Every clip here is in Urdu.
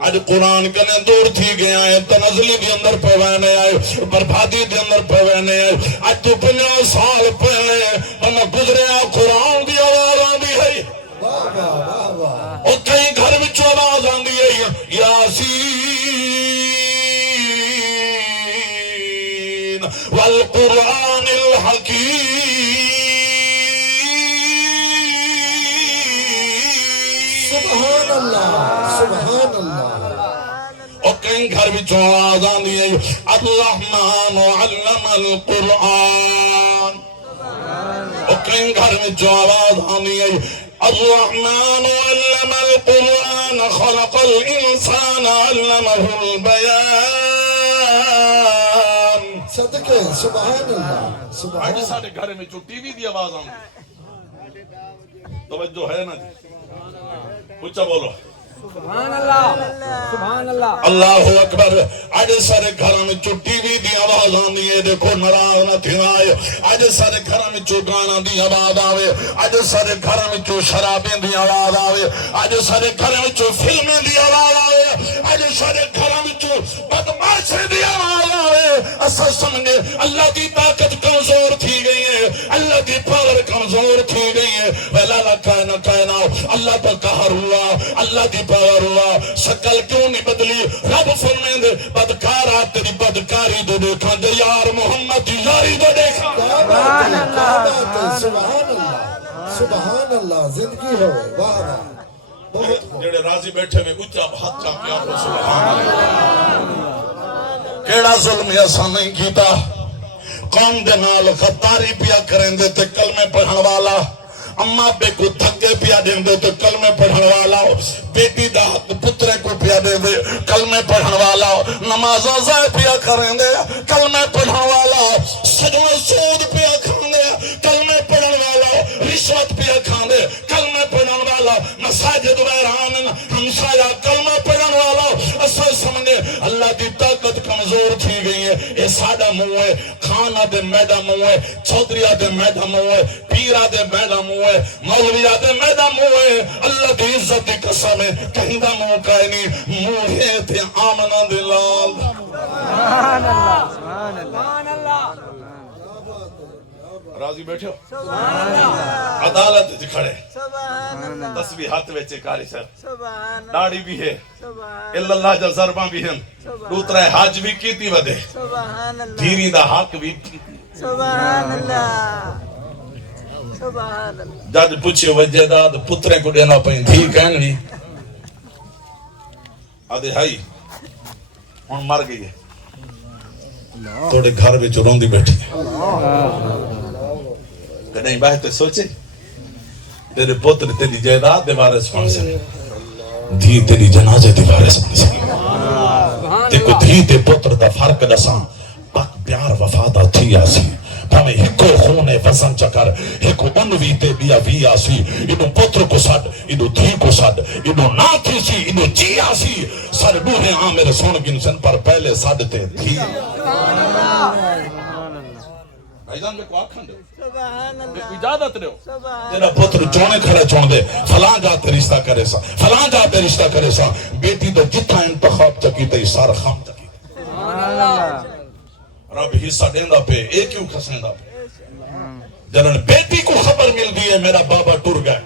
آج قرآن کنے دور تھی گیا ہے تنزلی دی اندر پہوانے آئے بربادی دی اندر پہوانے آئے آج تو 50 سال پہلے بنا گزرے قرآن دی آواز آندی ہے اور کئی گھر میں آواز آندی ہے یاسین والقرآن الحکیم سبحان اللہ سبحان اللہ اور کہیں گھر بھی آواز آندی ہے الرحمن علم القرآن اور کہیں گھر میں آواز آندی ہے الرحمن علم القرآن خلق الانسان علمه البیان صدقے سبحان اللہ سبحان آج اللہ ساڑھے گھر میں ٹی وی دی آواز آندی توجہ ہے نا جی اچھا بولو سبحان اللہ سبحان اللہ اللہ اکبر آج سارے گھروں میں ٹی وی دی آواز آندی ہے دیکھو ناراض نہ تھینا آئے آج سارے گھروں میں گانا دی آواز آوے آج سارے گھروں میں شرابیں دی آواز آوے آج سارے گھروں میں فلمیں دی آواز آوے آج سارے گھروں میں بدماشی دی آواز آوے اسا سمجھے اللہ دی طاقت کمزور تھی گئی ہے اللہ دی پاور کمزور تھی گئی ہے ویلا کہنا اللہ کا قہر ہوا اللہ دی پاور ہوا شکل کیوں نہیں بدلی رب فرمائیں دے بدکارا تیری بدکاری دو دیکھا دے یار محمد یاری دو دیکھا سبحان اللہ سبحان اللہ سبحان اللہ زندگی ہوئے واہ واہ جڑے راضی بیٹھے میں اچھا ہاتھ چاہ کے آپ سبحان اللہ کیڑا ظلم ایسا نہیں کیتا قوم دے نال غداری پیا کریں دے تے کلمے پڑھن والا اماں بے کو دھکے پیا دیں دے تو کلمے پڑھن والا بیٹی دا حق پترے کو پیا دیں دے کلمے پڑھن والا نماز آزائے پیا کریں دے کلمے پڑھن والا سجن سود پیا کھان دے کلمے پڑھن والا رشوت پیا کھان دے کلمے پڑھن والا مساجد ویران ہمسایا کلمہ پڑھن والا اصل سمجھے اللہ کی طاقت کمزور تھی گئی ہے یہ سادہ منہ ہے کھانا دے میدہ منہ ہے چودریہ دے میدہ منہ ہے پیرہ دے میدہ منہ ہے مولویہ دے میدہ منہ ہے اللہ کی عزت دی قسم ہے کہیں دا منہ کہے نہیں منہ ہے تھے آمنہ دلال سبحان اللہ سبحان اللہ راضی بیٹھے ہو سبحان اللہ عدالت دکھڑے سبحان اللہ تسبیح ہاتھ ویچے کاری سر سبحان داڑھی بھی ہے سبحان اللہ جا ضرباں بھی ہیں دوترہ حاج بھی کیتی ودے سبحان اللہ دھیری دا حق بھی سبحان اللہ سبحان اللہ جد پوچھے وجہ داد پترے کو دینا پہیں دھی کہن بھی آدھے ہائی ان مر گئی ہے توڑے گھر بھی چرون دی بیٹھی کہ نہیں باہتے سوچے تیرے پتر تیری جائیداد دے وارث بن سے دھی تیری جنازے دے وارث بن سے تے کو دھی تے پتر دا فرق دساں پاک پیار وفادہ تھی آسی ہمیں ہکو خونے وزن چکر ہکو انوی تے بیا وی آسی انو پتر کو ساتھ انو دھی کو ساتھ انو ناتھی سی انو جی آسی سارے بوہے آمیر سون گنسن پر پہلے ساتھتے دھی بھائیزان میں کو آکھن دے سبحان میں اللہ کو اجازت دے سبحان تیرا پتر چونے کھڑے چون دے فلاں جاتے رشتہ کرے سا فلاں جاتے رشتہ کرے سا بیٹی تو جتنا انتخاب چکی تے سارا خام چکی سبحان اللہ رب حصہ دیندہ پہ ایک کیوں کھسیندہ پہ جنہاں بیٹی کو خبر مل دی ہے میرا بابا ٹر گئے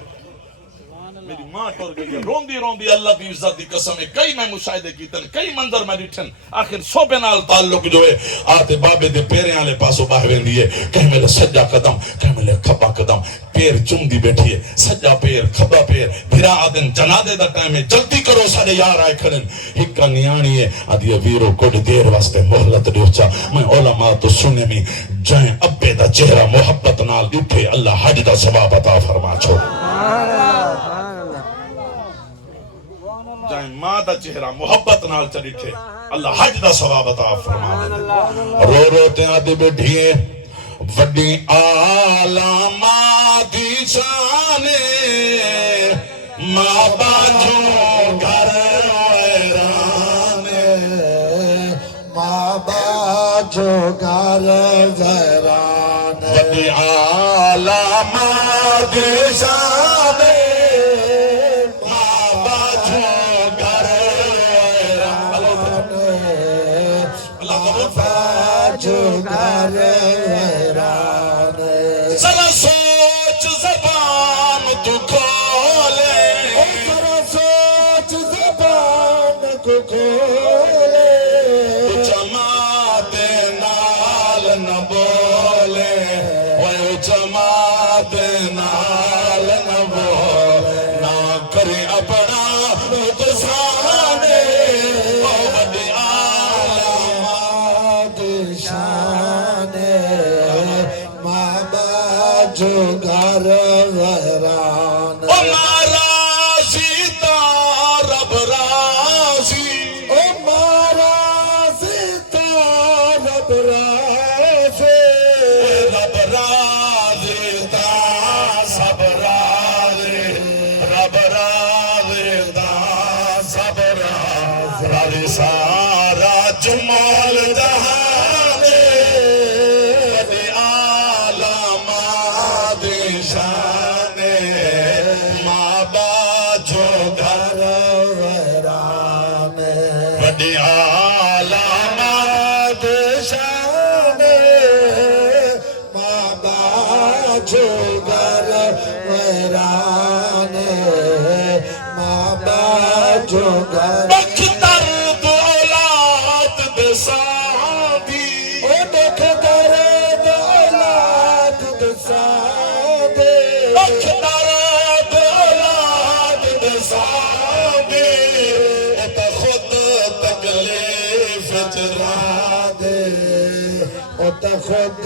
میری ماں ٹر گئی ہے روندی اللہ کی عزت دی قسم ہے کئی میں مشاہدے کیتن کئی منظر میں ڈٹھن آخر صوبے نال تعلق جو ہے آتے بابے دے پیرے آلے پاسو باہویں دیئے کہیں میرے سجا قدم کہیں میرے کھبا قدم پیر چم دی بیٹھی ہے سجا پیر کھبا پیر بھرا آدن جنادے دا ٹائم ہے جلدی کرو سارے یار آئے کھڑن ہکا نیانی ہے آدھی ویرو کڑ دیر واسطے محلت دیوچا میں علماء تو سنے میں جائیں ابے دا چہرہ محبت نال دیٹھے اللہ حج دا ثواب عطا فرما چھو جائیں ماں دا چہرہ محبت نال چلیٹھے اللہ حج دا ثواب عطا فرما رو روتے آدھی بیٹھیے وڈی آلامات دی شانے ماں باجوں گھر ویرانے ماں باجو گھر ویرانے وڈی آلامات دی شانے ماں باجوں گھر کو کھولے جماعت نال نہ بولے وہ جماعت نال نہ بولے نہ کرے اپنا گزارے وڈی علامات شان مابا جو گھر غیران راضی تا رب راضی مارا ستا رب رازے رب راضی تا سب راضی رب راضی تا سب راضی سارا جمال جہان وڈی علامات شان مابا جو گھر غیران وڈی علامات شان بابا جو گر ویران بابا جو گر بختر دولات دسادی او دیکھ در دولات دسادے بختر دولات دسادی ات خود تکلیف چرا دے او خود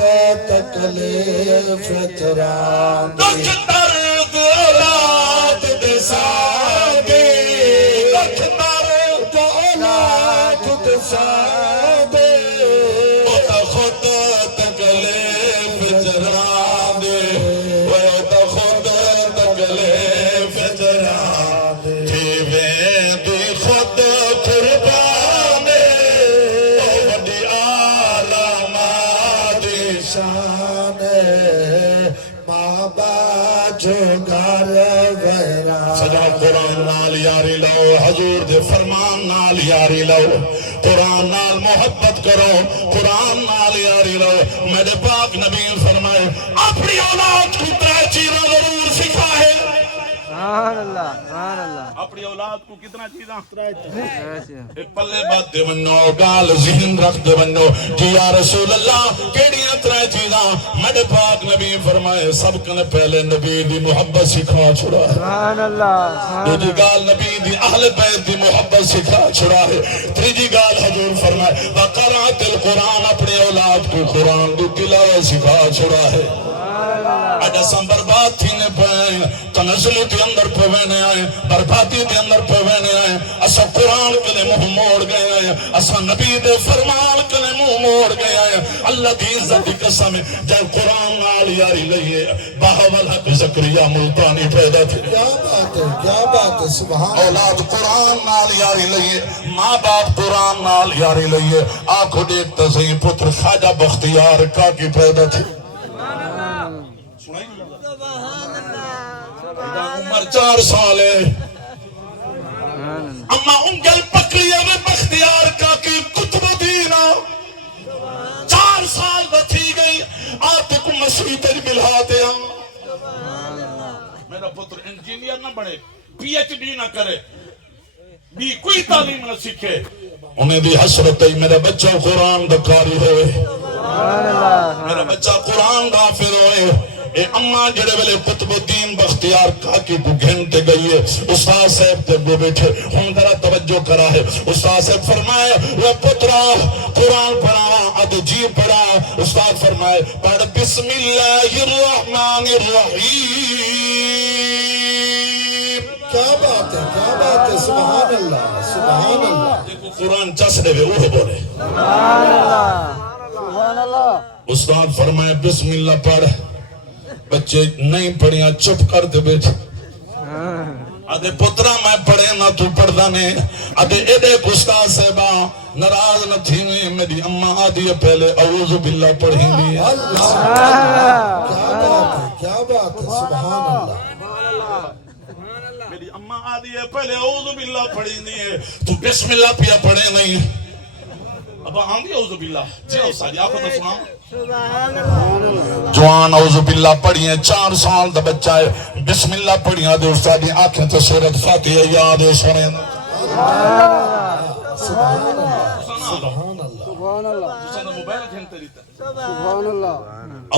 تکلیف چران بختر دولات دسادی بختر دولات دسادے ات خود تکلیف چرا دے ات خود تکلیف چرا دے دی خود قربان وڈی علامات شان بابا جو گھر ویران سجا قرآن نال یاری لو حضور دے فرمان نال یاری لو قرآن نال محبت کرو قرآن نال یاری لو میرے پاک نبی فرمائے اپنی اولاد کو ترے چیزیں ضرور سکھائے سبحان اللہ سبحان اللہ اپنی اولاد کو کتنا چیزاں ایسے پلے بات دے ونو گال ذہن رکھ دے ونو کہ یا رسول اللہ کیڑیاں ترے چیزاں میرے پاک نبی فرمائے سب کنے پہلے نبی دی محبت سکھا چھڑا ہے سبحان اللہ دوجی گال نبی دی اہل بیت دی محبت سکھا چھڑا ہے تیجی گال حضور فرمائے وقرات القرآن اپنے اولاد کو قرآن دی تلاوت سکھا چھڑا ہے اڈا سم برباد تھینے پہنے تنزلی کے اندر پہنے آئے بربادی کے اندر پہنے آئے اسا قرآن کے لئے منہ موڑ گئے آئے اسا نبی دے فرمان کے لئے منہ موڑ گئے آئے اللہ دی عزت دی قسم جب قرآن نال یاری لئیے باہول حق زکریہ ملتانی پیدا تھے کیا بات ہے سبحان اولاد قرآن نال یاری لئیے ماں باپ قرآن نال یاری لئیے آنکھو دیکھتا صحیح پتر خواجہ بختیار کا کی پیدا تھے عمر 4 سال ہے اما انگل پکڑی میں بختیار کا کی کتب دینا 4 سال بتھی گئی آتے کو مسیح تج ملا دیا میرا پتر انجینئر نہ بڑھے پی ایچ ڈی نہ کرے بھی کوئی تعلیم نہ سکھے انہیں دی حسرت ہے میرا بچہ قرآن دکاری ہوئے میرا بچہ قرآن دافر ہوئے اے اماں جڑے ویلے قطب الدین بختیار کاکی کو گھنٹے گئی ہے استاد صاحب تے وہ بیٹھے ہم ذرا توجہ کرا ہے استاد صاحب فرمائے وہ پترا قرآن پڑھا اد جی پڑھا استاد فرمائے پڑھ بسم اللہ الرحمن الرحیم کیا بات ہے سبحان اللہ سبحان اللہ دیکھو قرآن چس دے وہ بولے سبحان اللہ استاد فرمائے بسم اللہ پڑھ بچے نہیں پڑھیاں چپ کر دے بیٹھے آدھے پترا میں پڑھے نہ تو پڑھدا نے آدھے ایڈے استاد صاحبہ ناراض نہ تھی میں میری اماں آدھی پہلے اعوذ باللہ پڑھیں دی اللہ کیا بات ہے سبحان اللہ میری اماں آدھی پہلے اعوذ باللہ پڑھیں دی تو بسم اللہ پیا پڑھے نہیں اب آن دی اعوذ باللہ جی ساری آپ کو سنا جوان اعوذ باللہ پڑھیے 4 سال دا بچہ ہے بسم اللہ پڑھیاں دے استادی آنکھیں تے سورت فاتحہ یاد ہے سنے سبحان اللہ سبحان اللہ سبحان اللہ سبحان اللہ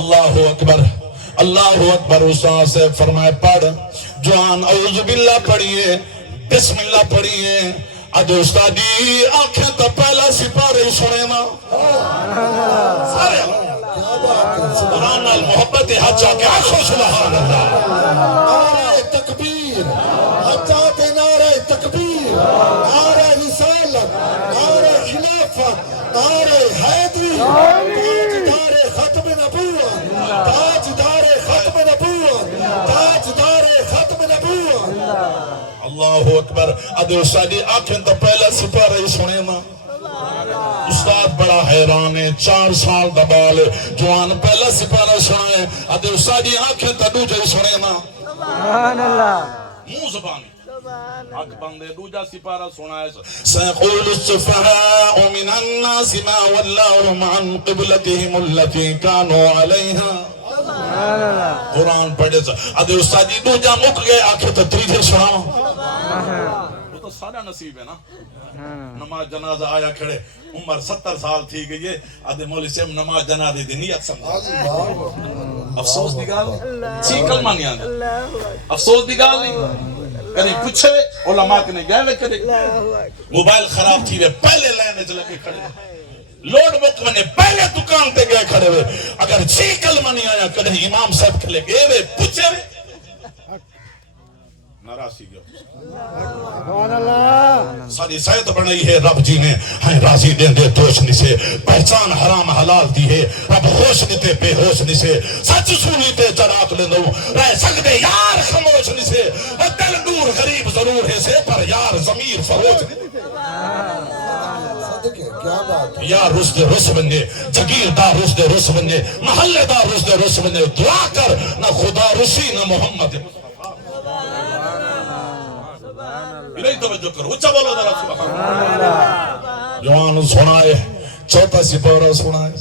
اللہ اکبر اللہ اکبر. استاد سے فرمائے پڑھ جوان اعوذ باللہ پڑھیے بسم اللہ پڑھیے. ادھے استاد جی آنکھیں تو پہلا سپارے سنے نا سارے قرآن نال محبت حجا کے آنکھوں سبحان اللہ. نعرہ تکبیر حجات نعرہ تکبیر نعرہ رسالت نعرہ خلافت نعرہ حیدری تاجدار ختم نبوت تاجدار ختم نبوت تاجدار ختم نبوت. اللہ اکبر. ادھے استاد جی آنکھیں تو پہلا سپارے سنے نا. استاد بڑا حیران ہے 4 سال دبال جوان پہلا سپارہ سنائے. ادھے استاد جی آنکھیں تو دوجہ سنے نا سبحان اللہ منہ زبانی آنکھ بندے دوجہ سپارہ سنائے. سيقول السفهاء من الناس ما ولاهم عن قبلتهم التي كانوا عليها. سبحان اللہ قرآن پڑھے سے ادھے استاد جی دوجہ مک گئے آنکھیں تو تریجے سناؤ. وہ تو سارا نصیب ہے نا. نماز جنازہ آیا کھڑے عمر 70 سال تھی گئی ہے. ادھے مولی سے نماز جنازے دی نیت سمجھا. افسوس دی گال چھی کلمہ نہیں آنا افسوس دی گال نہیں. کہیں پوچھے علماء کے نے گئے کرے موبائل خراب تھی وے پہلے لینے چلے کے کھڑے لوڈ بک میں پہلے دکان تے گئے کھڑے ہوئے. اگر چھی کلمہ نہیں آیا کہیں امام صاحب کھلے گئے وے پوچھے وے ناراضی گیا. سبحان اللہ ساری سایت بنائی ہے رب جی نے ہائیں راضی دیں دے دوشنی سے پہچان حرام حلال دی ہے رب ہوشنی تے بے ہوشنی سے سچ سونی تے چراک لے دوں رہ سکتے یار خموشنی سے دل دور غریب ضرور ہے سے پر یار ضمیر فروج صدقے کیا بات ہے. یا رشد رس بنے جگیردار رشد رس بنے محلے دار رشد رس بنے. دعا کر نہ خدا رسی نہ محمد نہیں توجہ کرو اچھا بولو ذرا سبحان اللہ. جوان سنائے چوتھا سپارہ سنائے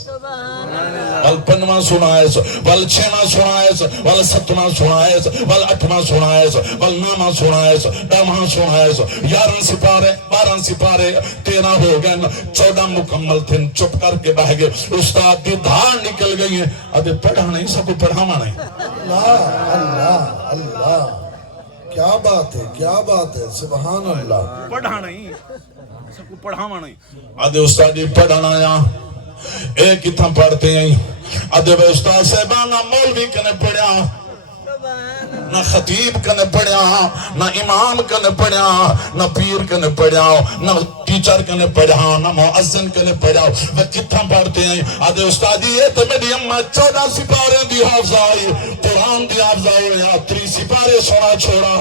ول 5واں سنائے ول 6واں سنائے ول 7واں سنائے ول 8واں سنائے ول 9واں سنائے 10واں سنائے 11 سپارے 12 سپارے 13 ہو گئے 14 مکمل تھے. چپ کر کے بہ گئے. استاد کی دھار نکل گئی ہے. ابھی پڑھا نہیں سب کو پڑھاوا نہیں. اللہ اللہ اللہ کیا بات ہے کیا بات ہے. سبحان اللہ پڑھا نہیں سب کو پڑھاوا نہیں. آدھے استاد جی پڑھانا یا ایک اتنا پڑھتے ہیں. آدھے استاد صاحبان نہ مولوی کنے پڑھیا نہ خطیب کنے پڑھیا نہ امام کنے پڑھیا نہ پیر کنے پڑھیا نہ ٹیچر کنے پڑھیا نہ مؤذن کنے پڑھیا. وہ کتنا پڑھتے ہیں. آدھے استاد جی یہ تو میری اماں 14 سپارے دی حافظ آئی قرآن دی حافظ آئی یا 3 سپارے سنا چھوڑا.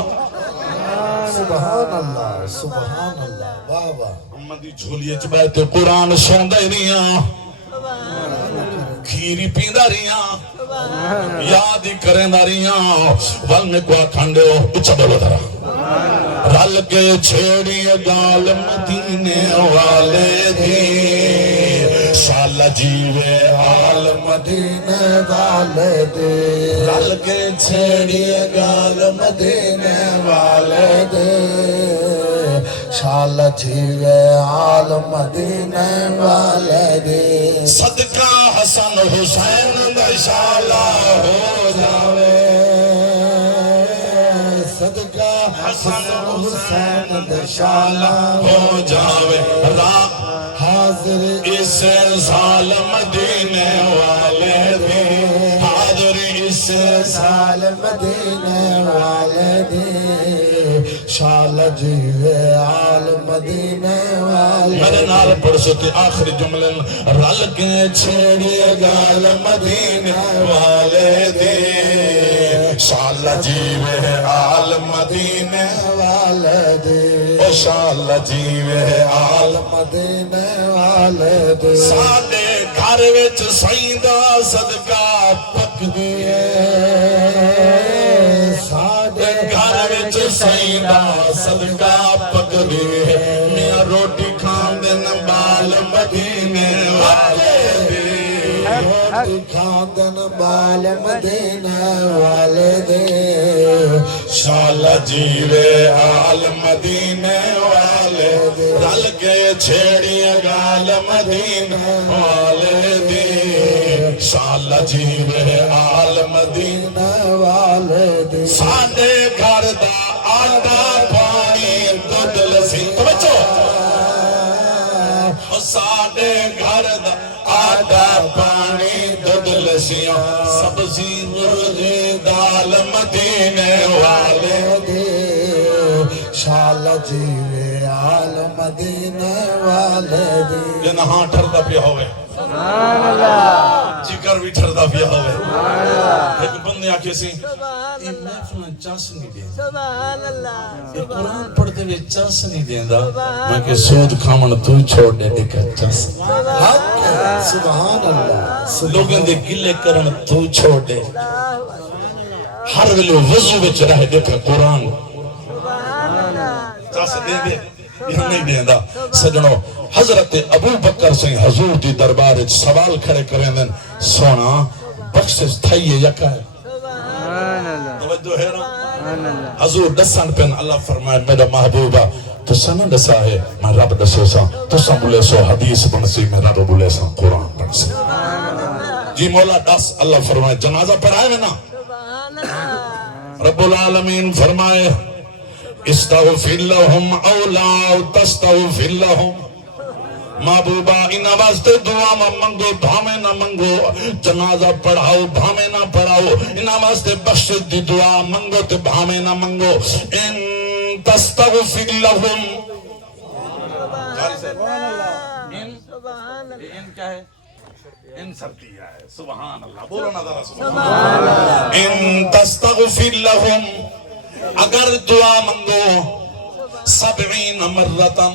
سبحان اللہ سبحان اللہ واہ واہ. اماں دی جھولیے چ بیٹھے قرآن سن دے رہیاں کھیری پیندہ رہیاں یاد ہی کریں داریاں ول میں کو کھنڈے ہو اچھا بولو ذرا. رل کے چھیڑی گال مدینے والے دی شالا جیوے آل مدینے والے دے رل کے چھیڑی گال مدینے والے دے شال جیوے آل مدینے والے دے. صدقہ حسن حسین دا شالا ہو جاوے صدقہ حسن حسین دے شالا ہو جاوے. حاضر اس سال مدینے والے دے حاضر اس سال مدینے والے دے شال جیوے آل مدینے والے. میرے نال پڑھ سکتے آخری جملے رل کے چھیڑی گال مدینے والے دے شال جیوے آل مدینے والے دے او شال جیوے آل مدینے والے دے. ساڈے گھر وچ سائیندہ صدقہ پک دیے ساڈے گھر وچ سائیندہ صدقہ پک دیے میاں روٹی کھان دن بال مدینے والے دے روٹی کھاندن بال مدینے والے دے شال جیوے آل مدینے والے دے رل کے چھیڑی گال مدینہ والے دی شال جیوے آل مدینہ والے دے ساڈے گھر دا آٹا پانی دودھ لسی توجہ ساڈے گھر دا آٹا پانی دودھ لسیاں سبزی مرغی دال مدینے والے دے شال جیوے آل مدینہ والے دے جنہاں ہاں ٹھردا پیا ہوئے سبحان اللہ جگر بھی ٹھردا پیا ہوئے ایک بندے آکے سی یہ محفلہ چاس نہیں دیں سبحان اللہ یہ قرآن پڑھتے ہوئے چاس نہیں دیں دا میں کہ سود کھامن تو چھوڑ دے دیکھا چاس حق سبحان اللہ لوگوں دے گلے کرن تو چھوڑ دے ہر ویلے وضو وچ رہ دیکھا قرآن چاس دیں دے یہ نہیں دیں دا سجنوں حضرت ابو بکر سے حضور دی دربار سوال کھڑے کریں دن سونا بخشش تھائیے یکا ہے سبحان اللہ توجہ ہے نا سبحان اللہ حضور دسان پہن اللہ فرمائے میرا محبوبہ تو سنہ دسا ہے میں رب دسو سا تو سن بولے سو حدیث بنسی میں رب بولے سا قرآن بنسی جی مولا دس اللہ فرمائے جنازہ پڑھائے میں نا رب العالمین فرمائے استغفر لهم او لا تستغفر لهم محبوبہ انہا واسطے دعا منگو بھامے نہ منگو جنازہ پڑھاؤ بھامے نہ پڑھاؤ انہا واسطے بخشش دی دعا منگو تے بھامے نہ منگو ان تستغفر لهم ان کیا ہے ان سبتیہ ہے سبحان اللہ بولو نا ذرا سبحان اللہ ان تستغفر لهم اگر دعا منگو 70 مرتن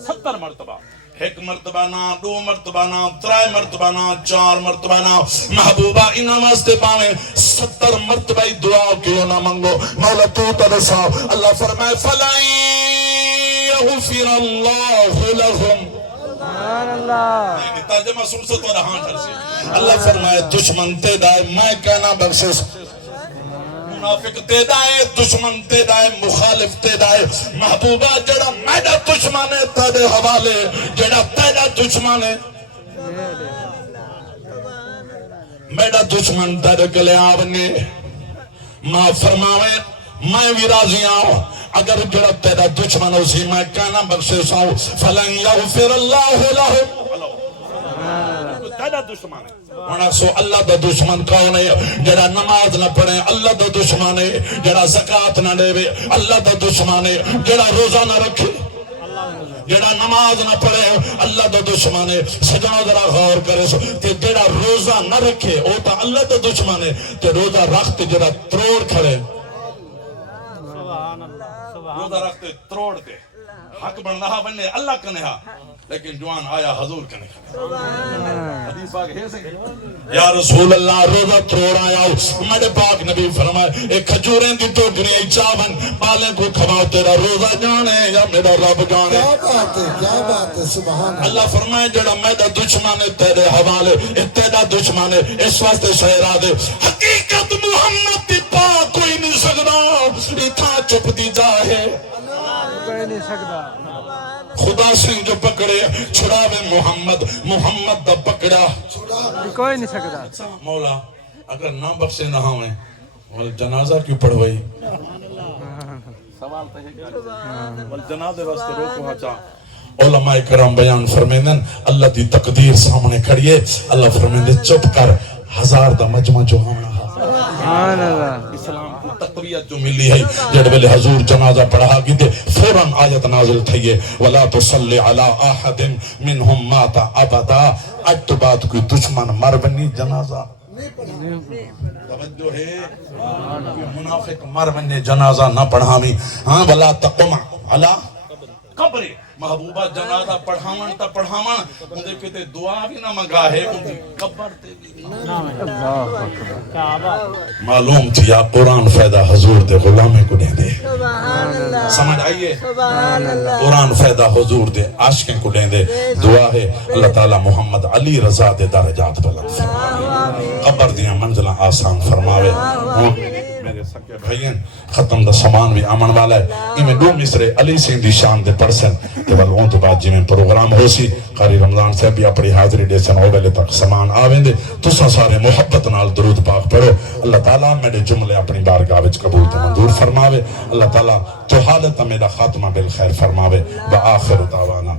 70 مرتبہ ایک مرتبہ نہ دو مرتبہ نہ ترائے مرتبہ نہ چار مرتبہ نہ محبوبہ انہاں واسطے پاویں 70 مرتبہ دعا کیوں نہ منگو مولا تو ترسا اللہ فرمائے فَلَن يَغْفِرَ اللَّهُ لَهُمْ سبحان اللہ ترجمہ سن سو تو رہاں ٹھر سے اللہ فرمائے دشمن تے دائے میں کہنا بخشش منافق تے دائے دشمن تے دائے مخالف تے دائے محبوبہ جڑا میڈا دشمن ہے تیرے حوالے جڑا تیرا دشمن ہے میڈا دشمن تیرے گلے آونے ماں فرماوے میں بھی راضی آؤں اگر جڑا تیرا دشمن اسی میں کہنا بخشش آؤں فَلَن يَغْفِرَ اللَّهُ لَهُمْ تیرا دشمن ہے وہاں سو اللہ دا دشمن کون ہے جڑا نماز نہ پڑھے اللہ دا دشمن ہے جڑا زکاة نہ دے اللہ دا دشمن ہے جڑا روزہ نہ رکھے جڑا نماز نہ پڑھے اللہ دا دشمن ہے سجنوں ذرا غور کرے سو کہ جڑا روزہ نہ رکھے وہ تا اللہ دا دشمن ہے تے روزہ رکھتے جڑا تروڑ کھڑے روزہ رکھتے تروڑ دے حق بن رہا بننے اللہ کنے ہا لیکن جوان آیا حضور کنے حدیث پاک ہے سکتے یا رسول اللہ روزہ تروڑ آیا میرے پاک نبی فرمائے ایک کھجوریں دی ٹوکری چاون پالے کو کھواؤ تیرا روزہ جانے یا میرا رب جانے کیا بات ہے سبحان اللہ فرمائے جڑا میرا دشمن ہے تیرے حوالے تیرا دشمن ہے اس واسطے شہرہ دے حقیقت محمد دی پاک کوئی نہیں سکتا اتھا چپ دی جاہے کوئی نہیں سکتا خدا سے جو پکڑے چھڑاوے محمد دا پکڑا کوئی نہیں سکتا مولا اگر نہ بخشے نہ ہوئے جنازہ کیوں پڑھوائی سوال تو ہے جنازے واسطے روکو ہاں چاہ علماء کرام بیان فرمیندن اللہ دی تقدیر سامنے کھڑیے اللہ فرمیندن چپ کر 1000 دا مجمع جو ہونا سبحان اللہ اسلام کو تقویت جو ملی ہے جڑ ویلے حضور جنازہ پڑھا گی دے فوراً آیت نازل تھئیے وَلَا تُصَلِّ عَلَىٰ أَحَدٍ مِّنْهُمْ مَاتَ أَبَدًا اج تو بات کوئی دشمن مر بنی جنازہ توجہ ہے کوئی منافق مر بنی جنازہ نہ پڑھامی ہاں وَلَا تَقُمْ عَلَىٰ قبر محبوبہ جنازہ پڑھاون تا پڑھاون اندے کتے دعا بھی نہ منگا ہے اندے قبر تے بھی معلوم تھیا قرآن فائدہ حضور دے غلامے کو دے دے سمجھ آئیے قرآن فائدہ حضور دے عاشقیں کو دے دے دعا ہے اللہ تعالی محمد علی رضا دے درجات بلند فرماوے قبر دیاں منزلہ آسان فرماوے میرے سکے بھائین ختم دا سامان بھی آمن والا ہے میں دو مصرے علی سین دی شان دے پرسن کہ والوں تو بعد جی میں پروگرام ہو سی قاری رمضان صاحب بھی اپنی حاضری دے سن اوبلے تک سامان آویں دے تسا سارے محبت نال درود پاک پڑھو اللہ تعالیٰ میرے جملے اپنی بارگاہ وچ قبول تے منظور فرماوے اللہ تعالیٰ تو حالت میرا خاتمہ بالخیر فرماوے وآخر دعوانا